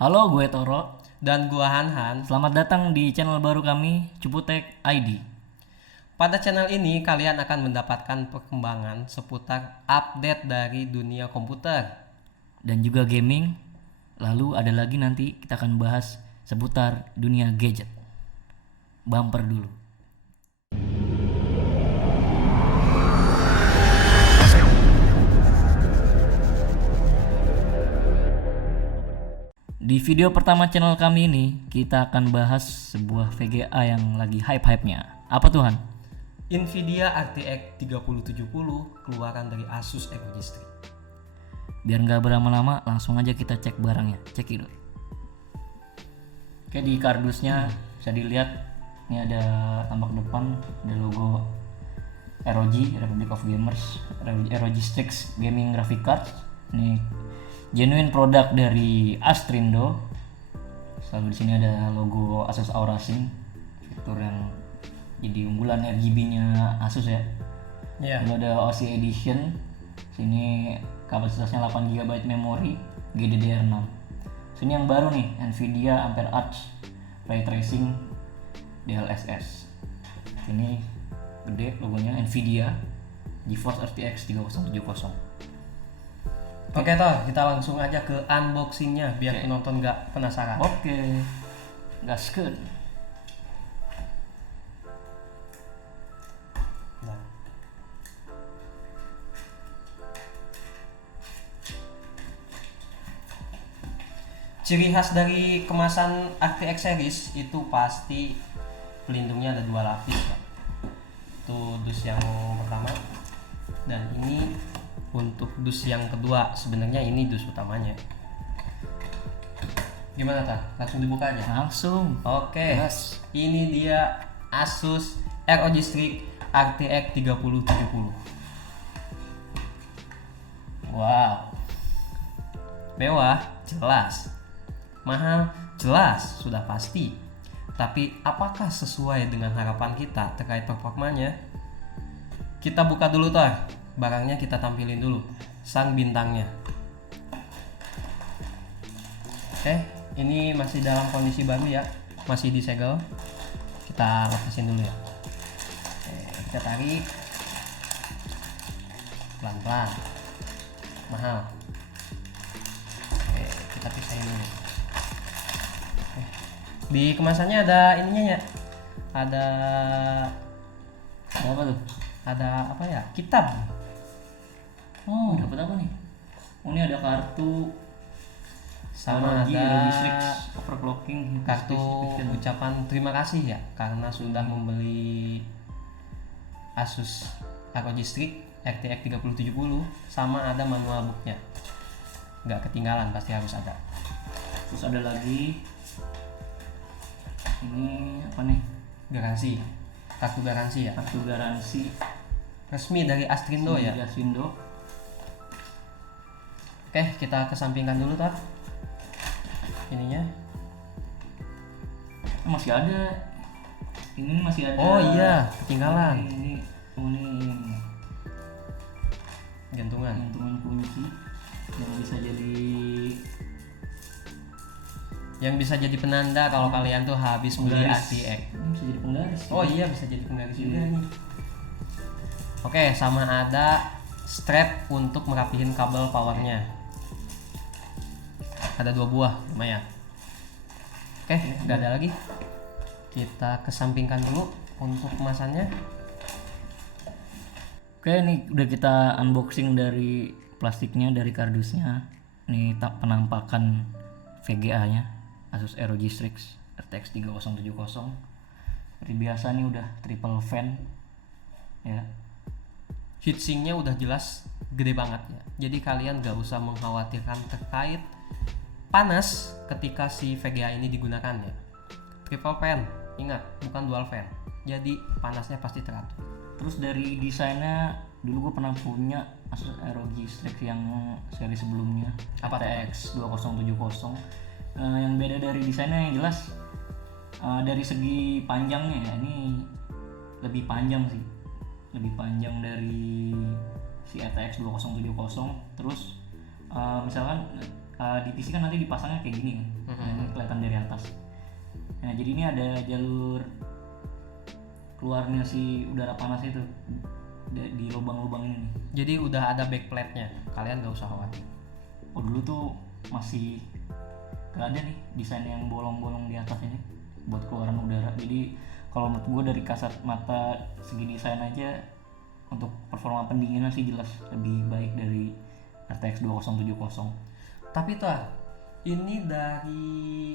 Halo, gue Toro. Dan gua Han. Selamat datang di channel baru kami, Cuputek ID. Pada channel ini kalian akan mendapatkan perkembangan seputar update dari dunia komputer. Dan juga gaming. Lalu ada lagi nanti kita akan bahas seputar dunia gadget. Bumper dulu. Di video pertama channel kami ini, kita akan bahas sebuah VGA yang lagi hype-hype-nya. Apa Tuhan? Nvidia RTX 3070 keluaran dari Asus ROG Strix. Biar nggak berlama-lama, langsung aja kita cek barangnya. Cekidot. Oke, di kardusnya bisa dilihat ini ada tampak depan, ada logo ROG Republic of Gamers, ROG Strix Gaming Graphic Cards. Ini genuine produk dari Astrindo. Selalu di sini ada logo Asus Aura Sync, fitur yang jadi unggulan RGB-nya Asus ya. Ya. Lalu ada OC Edition. Sini kapasitasnya 8 GB memori GDDR6. Sini yang baru nih, Nvidia Ampere Arch Ray Tracing DLSS. Ini gede logonya Nvidia GeForce RTX 3070. Oke toh, kita langsung aja ke unboxingnya biar penonton nggak penasaran. Oke. Gaskeun. Nah. Ciri khas dari kemasan RTX series itu pasti pelindungnya ada 2 lapis ya. Itu dus yang pertama dan ini untuk dus yang kedua. Sebenarnya ini dus utamanya. Gimana ta? Langsung dibuka aja. Langsung. Oke. Gas. Ini dia Asus ROG Strix RTX 3070. Wow. Mewah, jelas. Mahal, jelas, sudah pasti. Tapi apakah sesuai dengan harapan kita terkait performanya? Kita buka dulu toh. Barangnya kita tampilin dulu. Sang bintangnya. Oke, ini masih dalam kondisi baru ya. Masih disegel. Kita lepasin dulu ya. Oke, kita tarik. Pelan-pelan. Mahal. Oke, kita pisahin dulu. Oke. Di kemasannya ada ininya ya. Ada Ada apa tuh? ada apa ya? Kitab. Oh, dapat apa nih? Oh, ini ada kartu Sama ROG ada Strix overclocking kartu specification. ucapan terima kasih ya karena sudah membeli Asus ROG Strix RTX 3070, sama ada manual booknya. Nggak ketinggalan, pasti harus ada. Terus ada lagi ini apa nih? Garansi, kartu garansi ya, Kartu garansi resmi dari Astrindo ya. dari Astrindo. Oke, kita kesampingkan dulu tak ininya. Masih ada. Ini masih ada. Oh iya, ketinggalan. Ini Gantungan. gantungan kunci yang Yang bisa jadi penanda kalau kalian tuh habis beli penggaris. RTX. Ini bisa jadi penggaris. Oh iya, bisa jadi penggaris juga Iya. nih. Oke, sama ada strap untuk merapihin kabel powernya. Ada 2 buah, lumayan. Oke, nggak ada lagi. Kita kesampingkan dulu untuk kemasannya. Oke, ini udah kita unboxing dari plastiknya, dari kardusnya. Ini tak penampakan VGA-nya Asus ROG Strix RTX 3070. Seperti biasa nih udah triple fan ya. Heatsinknya udah jelas gede banget ya. Jadi kalian nggak usah mengkhawatirkan terkait panas ketika si VGA ini digunakan ya. Triple fan, ingat bukan dual fan. Jadi panasnya pasti teratur. Terus dari desainnya, dulu gue pernah punya Asus ROG Strix yang seri sebelumnya, Apa tuh? RTX 2070. Yang beda dari desainnya yang jelas dari segi panjangnya ya, ini lebih panjang sih, lebih panjang dari si RTX 2070. Terus misalkan di PC kan nanti dipasangnya kayak gini kan. Nah, ini kelihatan dari atas. Nah jadi ini ada jalur keluarnya si udara panas itu di lubang-lubang ini nih. Jadi udah ada backplate-nya, kalian gak usah khawatir. Oh dulu tuh masih gak ada nih desain yang bolong-bolong di atas ini buat keluaran udara. Jadi kalau menurut gue dari kasat mata segi desain aja untuk performa pendinginan sih jelas lebih baik dari RTX 2070. Tapi tuh ini dari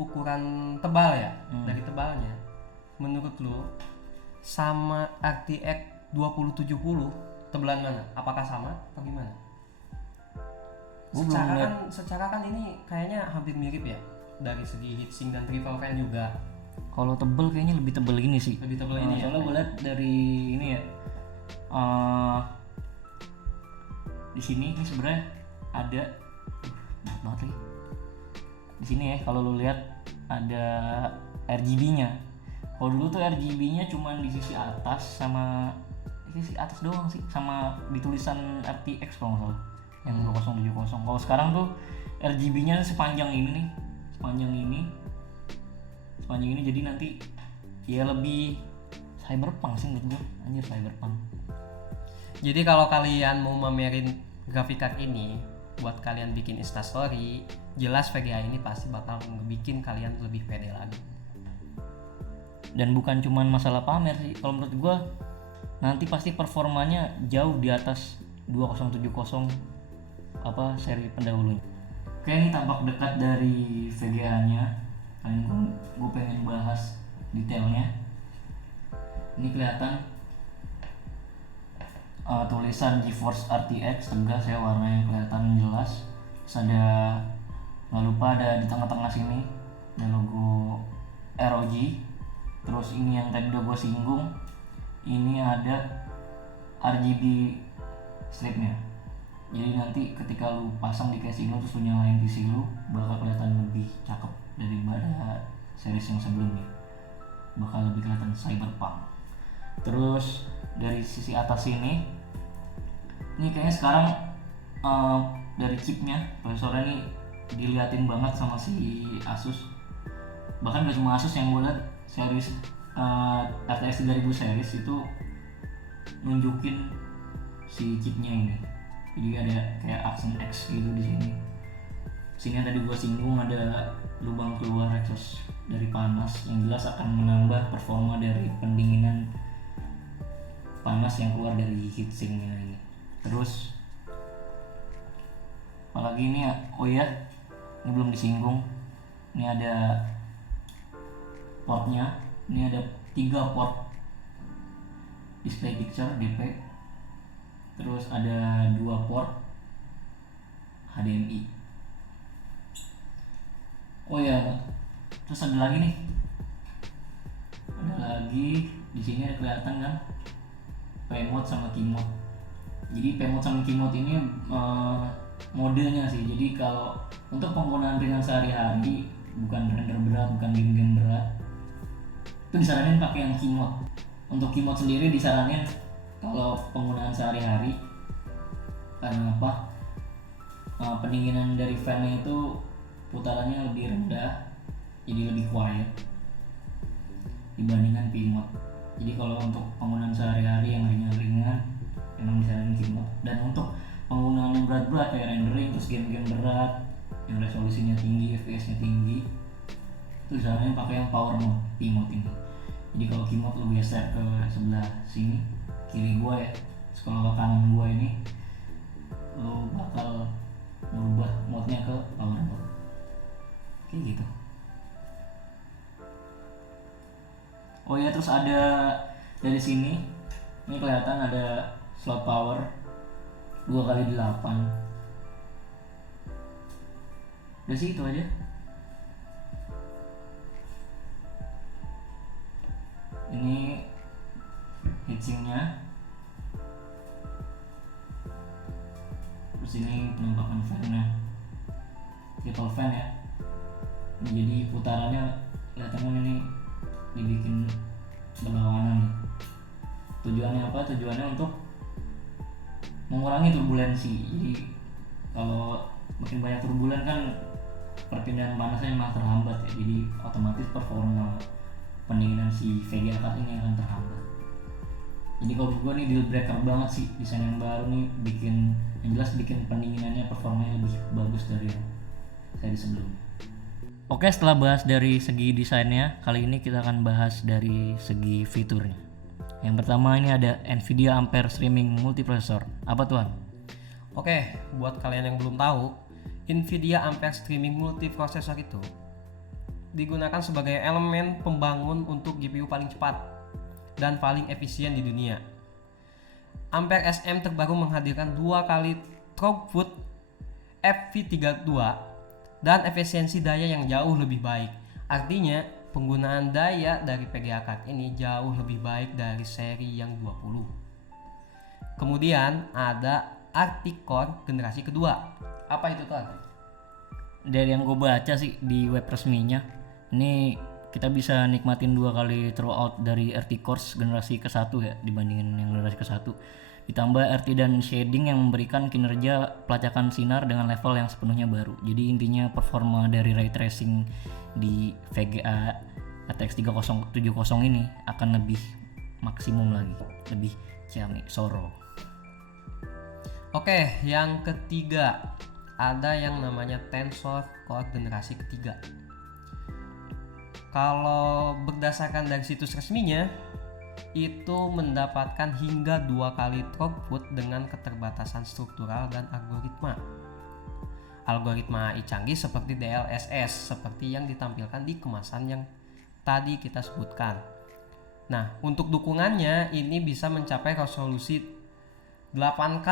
ukuran tebal ya, dari tebalnya menurut lo sama RTX 2070 tebalan mana? Apakah sama atau gimana? Secara kan ini kayaknya hampir mirip ya dari segi heatsink dan triple fan juga. Kalau tebel kayaknya lebih tebel ini sih. Lebih tebel ini ya. Soalnya gue lihat dari ini ya. Di sini ini sebenarnya ada berat banget lagi. Di sini ya kalau lu lihat ada RGB-nya. Kalau dulu tuh RGB-nya cuma di sisi atas sama sisi atas doang sih, sama di tulisan RTX kalau nggak salah yang 2070. Kalau sekarang tuh RGB-nya sepanjang ini nih, sepanjang ini jadi nanti ya lebih cyberpunk sih menurut gue, anjir cyberpunk. Jadi kalau kalian mau mamerin graphic card ini buat kalian bikin instastory, jelas VGA ini pasti bakal ngebikin kalian lebih pede lagi. Dan bukan cuman masalah pamer sih, kalau menurut gue nanti pasti performanya jauh di atas 2070 apa seri pendahulunya. Oke, ini tampak dekat dari VGA-nya. Gue pengen bahas detailnya. Ini kelihatan tulisan GeForce RTX tegas ya, warnanya kelihatan jelas. Terus ada, nggak lupa ada di tengah-tengah sini ada logo ROG. Terus ini yang tadi udah gue singgung, ini ada RGB stripnya. Jadi nanti ketika lu pasang di casing lu terus lu nyalain PC lu, bakal kelihatan lebih cakep daripada series yang sebelumnya. Bakal lebih kelihatan cyberpunk. Terus dari sisi atas ini kayaknya sekarang dari chipnya, prosesornya ini diliatin banget sama si Asus. Bahkan gak cuma Asus, yang gue liat series RTX 3000 series itu nunjukin si chipnya ini. Jadi ada kayak Accent X gitu di sini. Sini yang tadi gua singgung ada lubang keluar exhaust dari panas yang jelas akan menambah performa dari pendinginan panas yang keluar dari heatsinknya ini. Terus apalagi ini ya, oh ya, ini belum disinggung. Ini ada portnya. Ini ada 3 port display picture DP. Terus ada 2 port HDMI. Oh ya, terus ada lagi nih. Ada lagi di sini ada kelihatan kan P-mode sama keyboard. Jadi P-mode sama keyboard ini modenya sih. Jadi kalau untuk penggunaan ringan sehari-hari, bukan render berat, bukan game-game berat, itu disaranin pakai yang keyboard. Untuk keyboard sendiri disaranin kalau penggunaan sehari-hari. Karena apa? Pendinginan dari fan-nya itu putarannya lebih rendah, jadi lebih quiet dibandingkan keyboard. Jadi kalau untuk penggunaan sehari-hari yang ringan-ringan emang disaranin keyboard. Dan untuk penggunaan yang berat-berat kayak rendering, terus game-game berat yang resolusinya tinggi, FPS-nya tinggi, itu disaranin pakai yang power mode, P-mode ini. Jadi kalau keyboard lu geser ke sebelah sini, kiri gua ya, terus kalau ke kanan gua ini lu bakal merubah mode-nya ke power mode kayak gitu. Oh ya, terus ada dari sini ini kelihatan ada slot power 2x8. Udah sih itu aja. Ini heatsinknya. Terus ini penampakan fan-nya, triple fan ya. Ini jadi putarannya kelihatan ini dibikin berlawanan. Tujuannya apa? Tujuannya untuk mengurangi turbulensi. Jadi kalau makin banyak turbulen kan perpindahan panasnya malah terhambat ya, jadi otomatis performa pendinginan si VGA card ini akan terhambat. Jadi kalau gue nih deal breaker banget sih desain yang baru nih, yang jelas bikin pendinginannya performanya lebih bagus dari yang seri sebelumnya. Oke, setelah bahas dari segi desainnya, kali ini kita akan bahas dari segi fiturnya. Yang pertama ini ada Nvidia Ampere Streaming Multiprocessor. Apa tuan? Oke, buat kalian yang belum tahu, Nvidia Ampere Streaming Multiprocessor itu digunakan sebagai elemen pembangun untuk GPU paling cepat dan paling efisien di dunia. Ampere SM terbaru menghadirkan 2 kali throughput FP32 dan efisiensi daya yang jauh lebih baik. Artinya, penggunaan daya dari VGA card ini jauh lebih baik dari seri yang 20. Kemudian ada Arctic Core generasi kedua. Apa itu tuh? Dari yang gue baca sih di web resminya, ini kita bisa nikmatin 2 kali throughout dari RT Core generasi ke-1 ya dibandingin yang generasi ke-1. Ditambah RT dan shading yang memberikan kinerja pelacakan sinar dengan level yang sepenuhnya baru. Jadi intinya performa dari ray tracing di VGA RTX 3070 ini akan lebih maksimum lagi, lebih ciamik, soro. Oke, yang ketiga ada yang namanya Tensor Core generasi ketiga. Kalau berdasarkan dari situs resminya, itu mendapatkan hingga 2 kali throughput dengan keterbatasan struktural dan algoritma. Algoritma AI canggih seperti DLSS, seperti yang ditampilkan di kemasan yang tadi kita sebutkan. Nah, untuk dukungannya ini bisa mencapai resolusi 8K.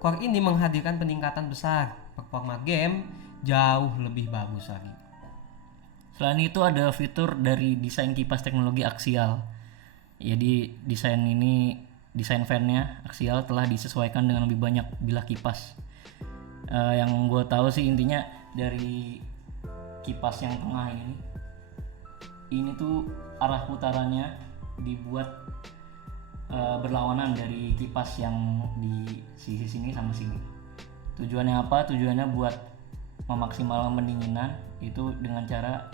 Core ini menghadirkan peningkatan besar, performa game jauh lebih bagus lagi. Selain itu ada fitur dari desain kipas teknologi aksial. Jadi desain fannya aksial telah disesuaikan dengan lebih banyak bilah kipas. Yang gue tahu sih intinya dari kipas yang tengah ini tuh arah putarannya dibuat berlawanan dari kipas yang di sisi sini sama sini. Tujuannya apa? Tujuannya buat memaksimalkan pendinginan itu dengan cara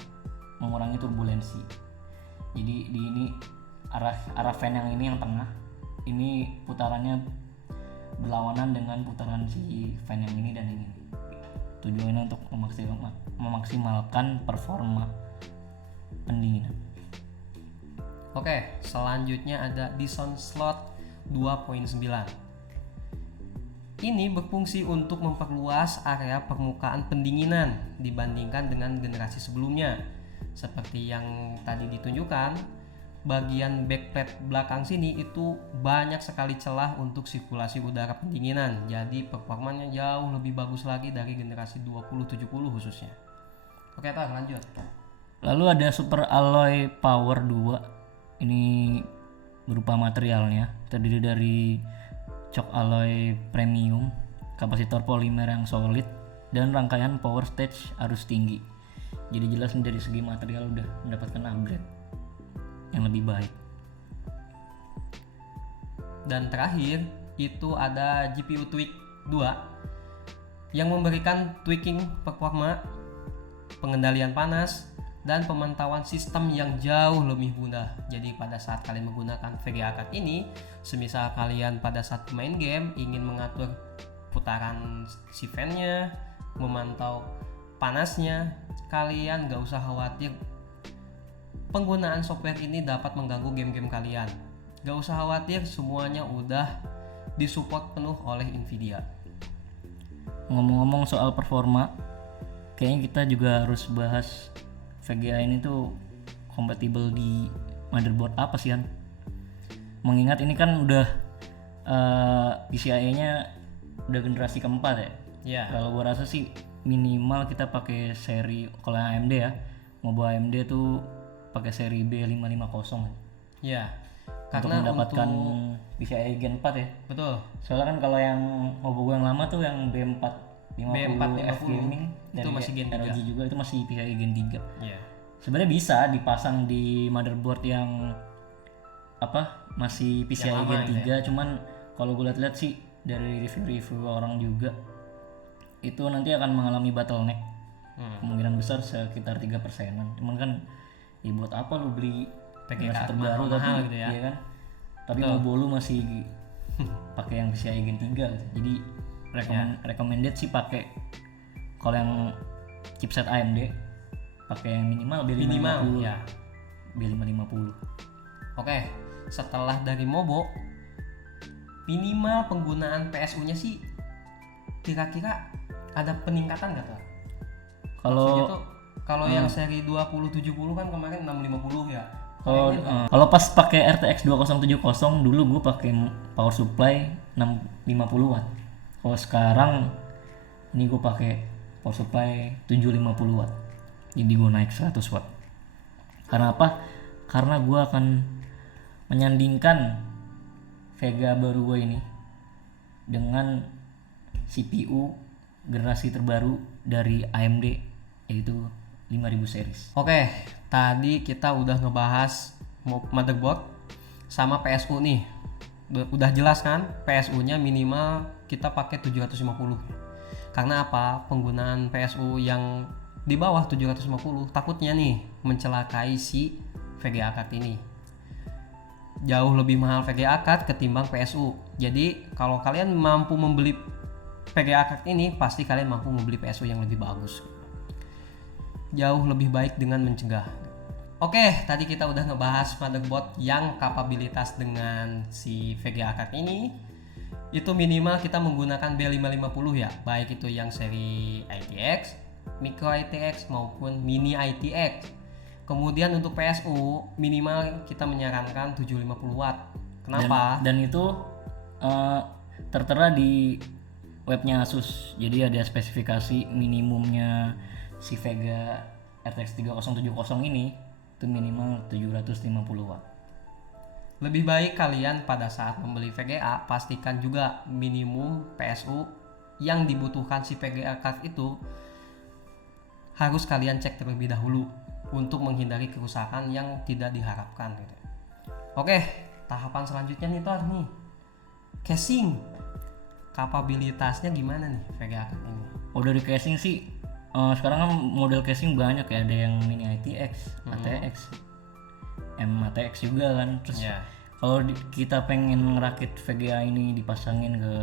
mengurangi turbulensi. Jadi di ini arah fan yang ini yang tengah ini putarannya berlawanan dengan putaran si fan yang ini dan ini. Tujuannya untuk memaksimalkan performa pendinginan. Oke, selanjutnya ada Dyson Slot 2.9. Ini berfungsi untuk memperluas area permukaan pendinginan dibandingkan dengan generasi sebelumnya. Seperti yang tadi ditunjukkan, bagian backplate belakang sini itu banyak sekali celah untuk sirkulasi udara pendinginan. Jadi performanya jauh lebih bagus lagi dari generasi 2070 khususnya. Oke, lanjut. Lalu ada Super Alloy Power 2. Ini berupa materialnya terdiri dari cok alloy premium, kapasitor polimer yang solid, dan rangkaian power stage arus tinggi. Jadi jelas dari segi material udah mendapatkan upgrade yang lebih baik. Dan terakhir itu ada GPU Tweak 2 yang memberikan tweaking performa, pengendalian panas, dan pemantauan sistem yang jauh lebih mudah. Jadi pada saat kalian menggunakan VGA card ini, semisal kalian pada saat main game ingin mengatur putaran si fan-nya, memantau panasnya, kalian gak usah khawatir penggunaan software ini dapat mengganggu game-game kalian. Gak usah khawatir, semuanya udah disupport penuh oleh Nvidia. Ngomong-ngomong soal performa, kayaknya kita juga harus bahas VGA ini tuh kompatibel di motherboard apa sih kan? Mengingat ini kan udah PCIe-nya udah generasi keempat ya. Ya. Kalau gua rasa sih minimal kita pakai seri, kalau yang AMD ya, mau bawa AMD tuh pakai seri B550 ya. Untuk Karena mendapatkan PCIe Gen 4 ya. betul. Soalnya kan kalau yang Mobo yang lama tuh yang B450 F 450 gaming itu dari masih Gen 3. ROG juga itu masih PCIe Gen 3. Iya. Sebenarnya bisa dipasang di motherboard yang masih PCIe Yang lama Gen 3 gitu ya? cuman kalau gue lihat sih dari review orang juga itu nanti akan mengalami bottleneck. Kemungkinan besar sekitar 3%-an. Cuman kan ya buat apa lu beli generasi terbaru tapi mahal gitu ya. iya kan. Tapi Mobo lu masih pakai yang PCIe Gen 3 gitu. Jadi recommended sih pakai kalau yang chipset AMD pakai yang minimal B550 ya. B550. Oke, setelah dari Mobo, minimal penggunaan PSU-nya sih kira-kira ada peningkatan nggak tuh? Maksudnya tuh kalau yang seri 2070 kan kemarin 650 ya. Kalau pas pakai RTX 2070 dulu gue pakai power supply 650 watt. Kalau sekarang ini gue pakai power supply 750 watt. Jadi gue naik 100 watt. Karena apa? Karena gue akan menyandingkan Vega baru gue ini dengan CPU generasi terbaru dari AMD yaitu 5000 series. Oke, tadi kita udah ngebahas motherboard sama PSU nih. Udah jelas kan? PSU-nya minimal kita pakai 750. Karena apa? Penggunaan PSU yang di bawah 750 takutnya nih mencelakai si VGA card ini. Jauh lebih mahal VGA card ketimbang PSU. Jadi kalau kalian mampu membeli VGA card ini, pasti kalian mampu membeli PSU yang lebih bagus. Jauh lebih baik dengan mencegah. Oke, tadi kita udah ngebahas motherboard yang kapabilitas dengan si VGA card ini. Itu minimal kita menggunakan B550 ya, baik itu yang seri ITX, Micro ITX maupun Mini ITX. Kemudian untuk PSU minimal kita menyarankan 750 watt. Kenapa? Dan itu tertera di webnya Asus. Jadi ada spesifikasi minimumnya si Vega RTX 3070 ini itu minimal 750 watt. Lebih baik kalian pada saat membeli VGA pastikan juga minimum PSU yang dibutuhkan si VGA card itu harus kalian cek terlebih dahulu untuk menghindari kerusakan yang tidak diharapkan gitu. Oke, tahapan selanjutnya nih Tor nih. Casing. Kapabilitasnya gimana nih VGA card ini? Oh, dari casing sih sekarang kan model casing banyak ya, ada yang Mini ITX, ATX, MATX juga kan. Terus kalau kita pengen ngerakit VGA ini dipasangin ke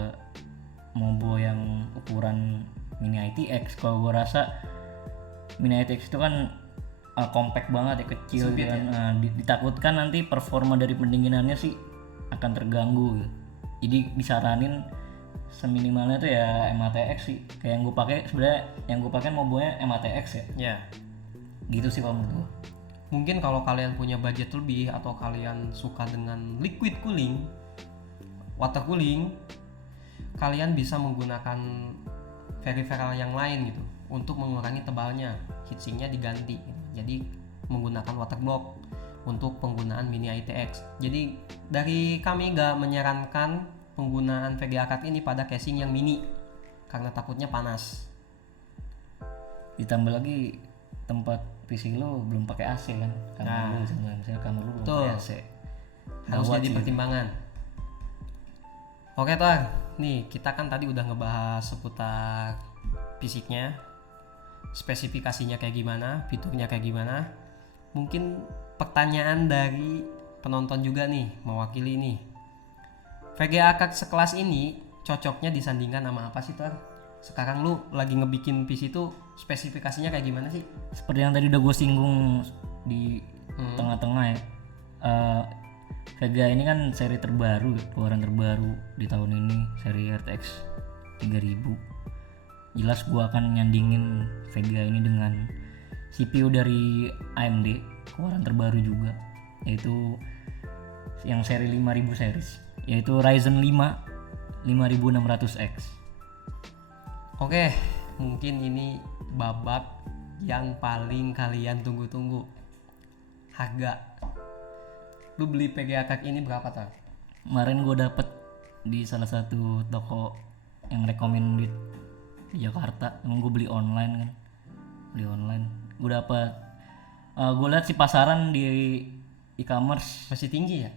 Mobo yang ukuran Mini ITX, kalau gue rasa Mini ITX itu kan compact banget ya, kecil gitu kan. Ditakutkan nanti performa dari pendinginannya sih akan terganggu gitu. Jadi disaranin seminimalnya tuh ya MATX sih. Kayak yang gue pakai sebenarnya, yang gue pakai Mobonya MATX ya. Ya. Gitu sih kalau menurut gue. Mungkin kalau kalian punya budget lebih atau kalian suka dengan liquid cooling, water cooling, kalian bisa menggunakan peripheral yang lain gitu untuk mengurangi tebalnya. Heatsinknya diganti gitu. Jadi menggunakan water block untuk penggunaan Mini ITX. Jadi dari kami gak menyarankan penggunaan VGA card ini pada casing yang mini karena takutnya panas. Ditambah lagi tempat PC lo belum pakai AC kan, kamar lu misalnya kamar lu belum pakai AC. Harus jadi pertimbangan. Oke Tor, nih kita kan tadi udah ngebahas seputar fisiknya, spesifikasinya kayak gimana, fiturnya kayak gimana. Mungkin pertanyaan dari penonton juga nih, mewakili nih. VGA card sekelas ini cocoknya disandingkan sama apa sih Tor? Sekarang lu lagi ngebikin PC itu spesifikasinya kayak gimana sih? Seperti yang tadi udah gue singgung di tengah-tengah ya. Vega ini kan seri terbaru, keluaran terbaru di tahun ini, seri RTX 3000. Jelas gue akan nyandingin Vega ini dengan CPU dari AMD, keluaran terbaru juga, yaitu yang seri 5000 series, yaitu Ryzen 5 5600X. Oke, mungkin ini babak yang paling kalian tunggu-tunggu. Harga. Lu beli VGA card ini berapa Tar? Kemarin gue dapet di salah satu toko yang recommended di Jakarta. Emang gue beli online kan, beli online. Gue dapet, gue lihat si pasaran di e-commerce Masih tinggi ya?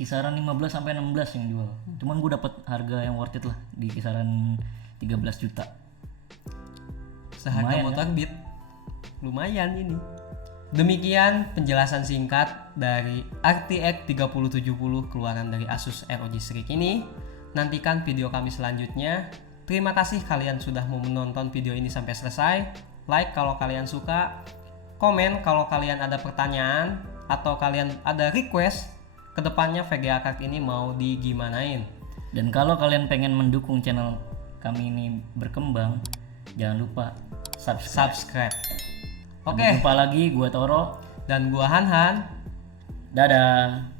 kisaran 15 sampai 16 yang jual. Cuman gue dapet harga yang worth it lah, di kisaran 13 juta. Seharga Lumayan, motor Beat. Lumayan ini. Demikian penjelasan singkat dari RTX 3070 keluaran dari Asus ROG Strix ini. Nantikan video kami selanjutnya. Terima kasih kalian sudah mau menonton video ini sampai selesai. Like kalau kalian suka, komen kalau kalian ada pertanyaan atau kalian ada request kedepannya VGA Card ini mau digimanain. Dan kalau kalian pengen mendukung channel kami ini berkembang, jangan lupa subscribe. Oke. Sampai jumpa lagi, gua Toro Dan gua Han. dadah.